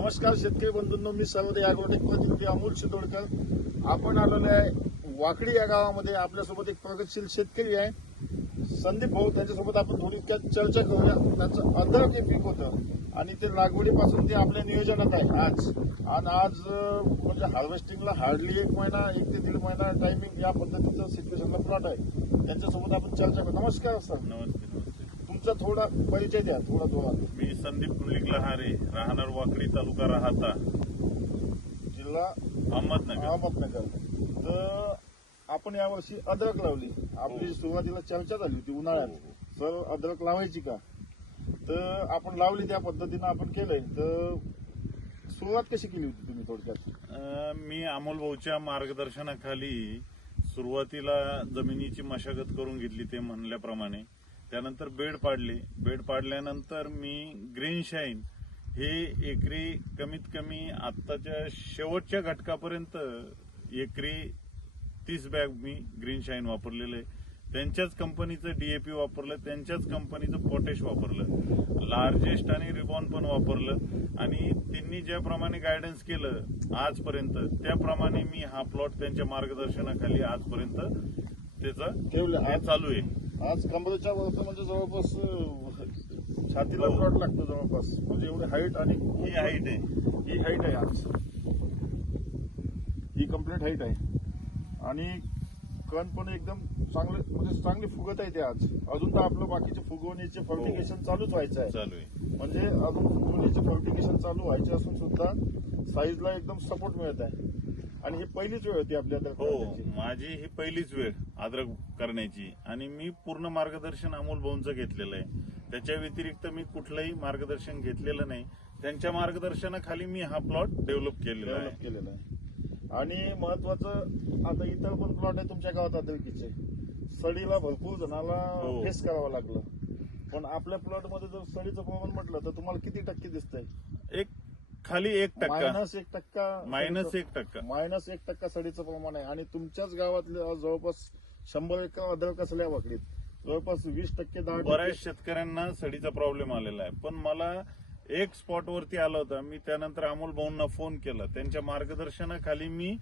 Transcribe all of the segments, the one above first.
नमस्कार शेतकरी बंधूंनो, मी सर्वदे ॲग्रोटेक प्रतिनिधी अमोल शितोडकर. आपण आलेलो आहे वाकडी या गावामध्ये. आपल्यासोबत एक प्रगतशील शेतकरी आहे संदीप भाऊ. त्यांच्यासोबत आपण थोडी चर्चा करूया. त्यांचं अद्रक हे पीक होतं आणि ते लागवडीपासून ते आपल्या नियोजनात आहे आज म्हणजे हार्वेस्टिंगला हार्डली 1 महिना 1 ते 1.5 महिना टायमिंग या पद्धतीचं सिच्युएशनला प्लॉट आहे. त्यांच्यासोबत आपण चर्चा करू. नमस्कार सर. नमस्ते. तुमचा थोडा परिचय द्या, थोडा जोरात. मी संदीप पुंडलिक लहारे, राहणार वाकडी, तालुका राहाता, जिल्हा अहमदनगर. तर आपण यावर्षी अद्रक लावली. आपली सुरुवातीला चर्चा झाली होती उन्हाळ्यात, सर अद्रक लावायची का? तर आपण लावली, त्या पद्धतीनं आपण केलंय. तर सुरुवात कशी केली होती तुम्ही थोडक्यात? मी अमोल भाऊच्या मार्गदर्शनाखाली सुरुवातीला जमिनीची मशागत करून घेतली ते म्हणल्याप्रमाणे. त्यानंतर बेड पाडल्यानंतर मी ग्रीन शाईन हे एकरी कमीत कमी आत्ताच्या शेवटच्या घटकापर्यंत एकरी 30 बॅग मी ग्रीन शाईन वापरलेलं आहे. त्यांच्याच कंपनीचं डीएपी वापरलं, त्यांच्याच कंपनीचं पोटॅश वापरलं, लार्जेस्ट आणि रिबॉन पण वापरलं. आणि त्यांनी ज्याप्रमाणे गायडन्स केलं आजपर्यंत, त्याप्रमाणे मी हा प्लॉट त्यांच्या मार्गदर्शनाखाली आजपर्यंत त्याचं ठेवलं. चालू आहे. आज कमरेच्या वरचं म्हणजे जवळपास छातीला प्लॉट लागतो जवळपास, म्हणजे एवढी हाईट. आणि ही हाईट आहे आज ही कम्प्लीट हाईट आहे. आणि कण पण एकदम चांगले, म्हणजे चांगली फुगत आहे ते आज. अजून तर आपलं बाकीचे फुगवणीचे फर्टिगेशन चालूच व्हायचं आहे. चालू आहे. म्हणजे अजून फुगवणीचे फर्टिगेशन चालू व्हायचे असून सुद्धा साईजला एकदम सपोर्ट मिळत आहे. आणि ही पहिलीच वेळ होती आपल्या हो, माझी ही पहिलीच वेळ अद्रक करण्याची. आणि मी पूर्ण मार्गदर्शन अमोल भाऊंचं घेतलेलं आहे. त्याच्या व्यतिरिक्त मी कुठलंही मार्गदर्शन घेतलेलं नाही. त्यांच्या मार्गदर्शनाखाली मी हा प्लॉट डेव्हलप केलेला आहे. आणि महत्वाचं, आता इतर पण प्लॉट आहे तुमच्या गावात अद्रकीचे, सडीला भरपूर जणाला फेस करावं लागलं. पण आपल्या प्लॉटमध्ये जर सडीचं प्रमाण म्हटलं तर तुम्हाला किती टक्के दिसतंय? खाली 1%, -1% सडीचं प्रमाण आहे. आणि तुमच्याच गावातल्या जवळपास 100 एकर अद्रक असल्या वाकडीत जवळपास 20%, 10%. बऱ्याच शेतकऱ्यांना सडीचा प्रॉब्लेम आलेला आहे. पण मला एक स्पॉटवरती आला होता. मी त्यानंतर अमोल भाऊंना फोन केला. त्यांच्या मार्गदर्शनाखाली मी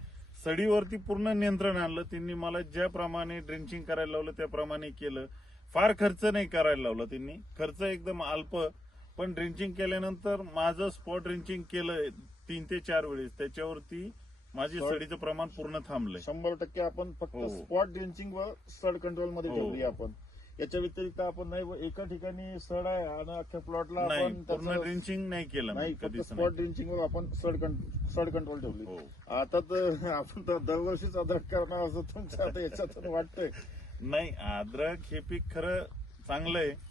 सडीवरती पूर्ण नियंत्रण आणलं. त्यांनी मला ज्याप्रमाणे ड्रिंचिंग करायला लावलं त्याप्रमाणे केलं. फार खर्च नाही करायला लावला त्यांनी, खर्च एकदम अल्प. पण ड्रिंचिंग केल्यानंतर माझं स्पॉट ड्रिंचिंग केलं 3 ते 4 वेळेस, त्याच्यावरती माझी सडीचं प्रमाण पूर्ण थांबलंय. 100% आपण फक्त स्पॉट ड्रिंचिंग वर सड कंट्रोल मध्ये ठेवली आपण. याच्या व्यतिरिक्त आपण नाही, एका ठिकाणी सड आहे आणि अख्ख्या प्लॉटला आपण पूर्ण ड्रिंचिंग नाही केलं. नाही, फक्त स्पॉट ड्रिंचिंग वर आपण सड कंट्रोल ठेवली. आता तर आपण तर दरवर्षीच अद्रक करणार असं तुमच्या आता याच्यातून वाटतंय. नाही, अद्रक हे पीक खरं चांगलं आहे.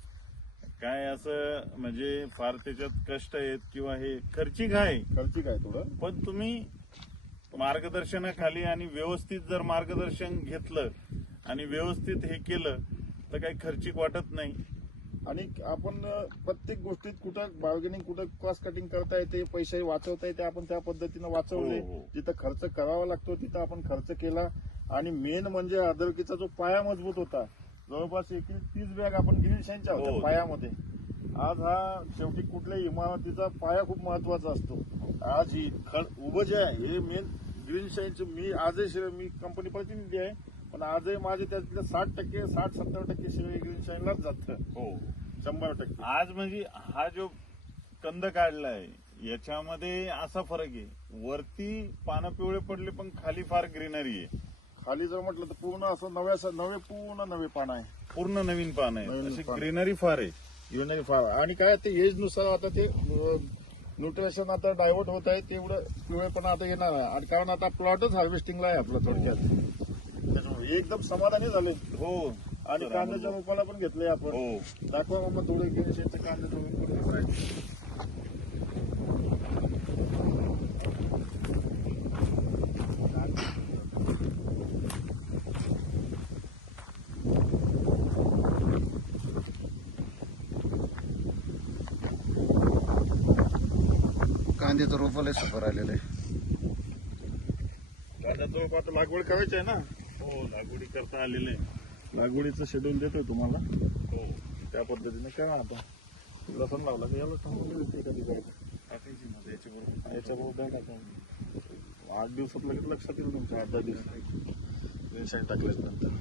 काय असं म्हणजे फार त्याच्यात कष्ट आहेत किंवा हे खर्चिक आहे थोडं. पण तुम्ही मार्गदर्शनाखाली आणि व्यवस्थित जर मार्गदर्शन घेतलं आणि व्यवस्थित हे केलं तर काही खर्चिक वाटत नाही. आणि आपण प्रत्येक गोष्टीत कुठं बार्गेनिंग, कुठं कॉस्ट कटिंग करता येते, पैसे वाचवता येते, आपण त्या पद्धतीनं वाचवले. जिथं खर्च करावा लागतो तिथं आपण खर्च केला. आणि मेन म्हणजे अद्रकीचा जो पाया मजबूत होता, जवळपास 30 बॅग आपण ग्रीन शाईनच्या होत्या पायामध्ये. आज हा शेवटी कुठल्याही इमारतीचा पाया खूप महत्वाचा असतो. आज ही उभं जे आहे हे मेन ग्रीन शाईनचं. मी आजही मी कंपनी प्रतिनिधी आहे, पण आजही माझे त्यातलं 60-70% श्रेय ग्रीन शाईनलाच जातं. 100%. आज म्हणजे हा जो कंद काढलाय याच्यामध्ये असा फरक आहे, वरती पानं पिवळे पडले पण खाली फार ग्रीनरी आहे. खाली जर म्हटलं तर पूर्ण असं नवे पान आहे, पूर्ण नवीन पान आहे. अशी ग्रीनरी फार आहे. ग्रीनरी फार. आणि काय ते एज नुसार आता ते न्यूट्रिशन आता डायव्हर्ट होत आहे, तेवढं पिवळेपणा आता येणार आहे. आणि कारण आता प्लॉटच हार्वेस्टिंगला आहे आपलं थोडक्यात. त्याच्यामुळे एकदम समाधानी झाले. आणि कांद्याच्या रोपाला पण घेतलंय आपण. दाखवा मग थोडे ग्रीन शाईनचं कांद्याचं रोप. कांद्याचं रोप लय सुपर आलेलं आहे. कांद्याचं रोप आता लागवड करायची आहे ना? लागवडी करता आलेलं आहे. लागवडीचं शेड्यूल देतोय तुम्हाला. त्या पद्धतीने करा. आता लसण लावला की याला टाकून एखादी त्याच्यामुळे काय टाका 8 दिवसात लगेच लक्षात येईल तुमच्या 8-10 दिवसात टाकल्यानंतर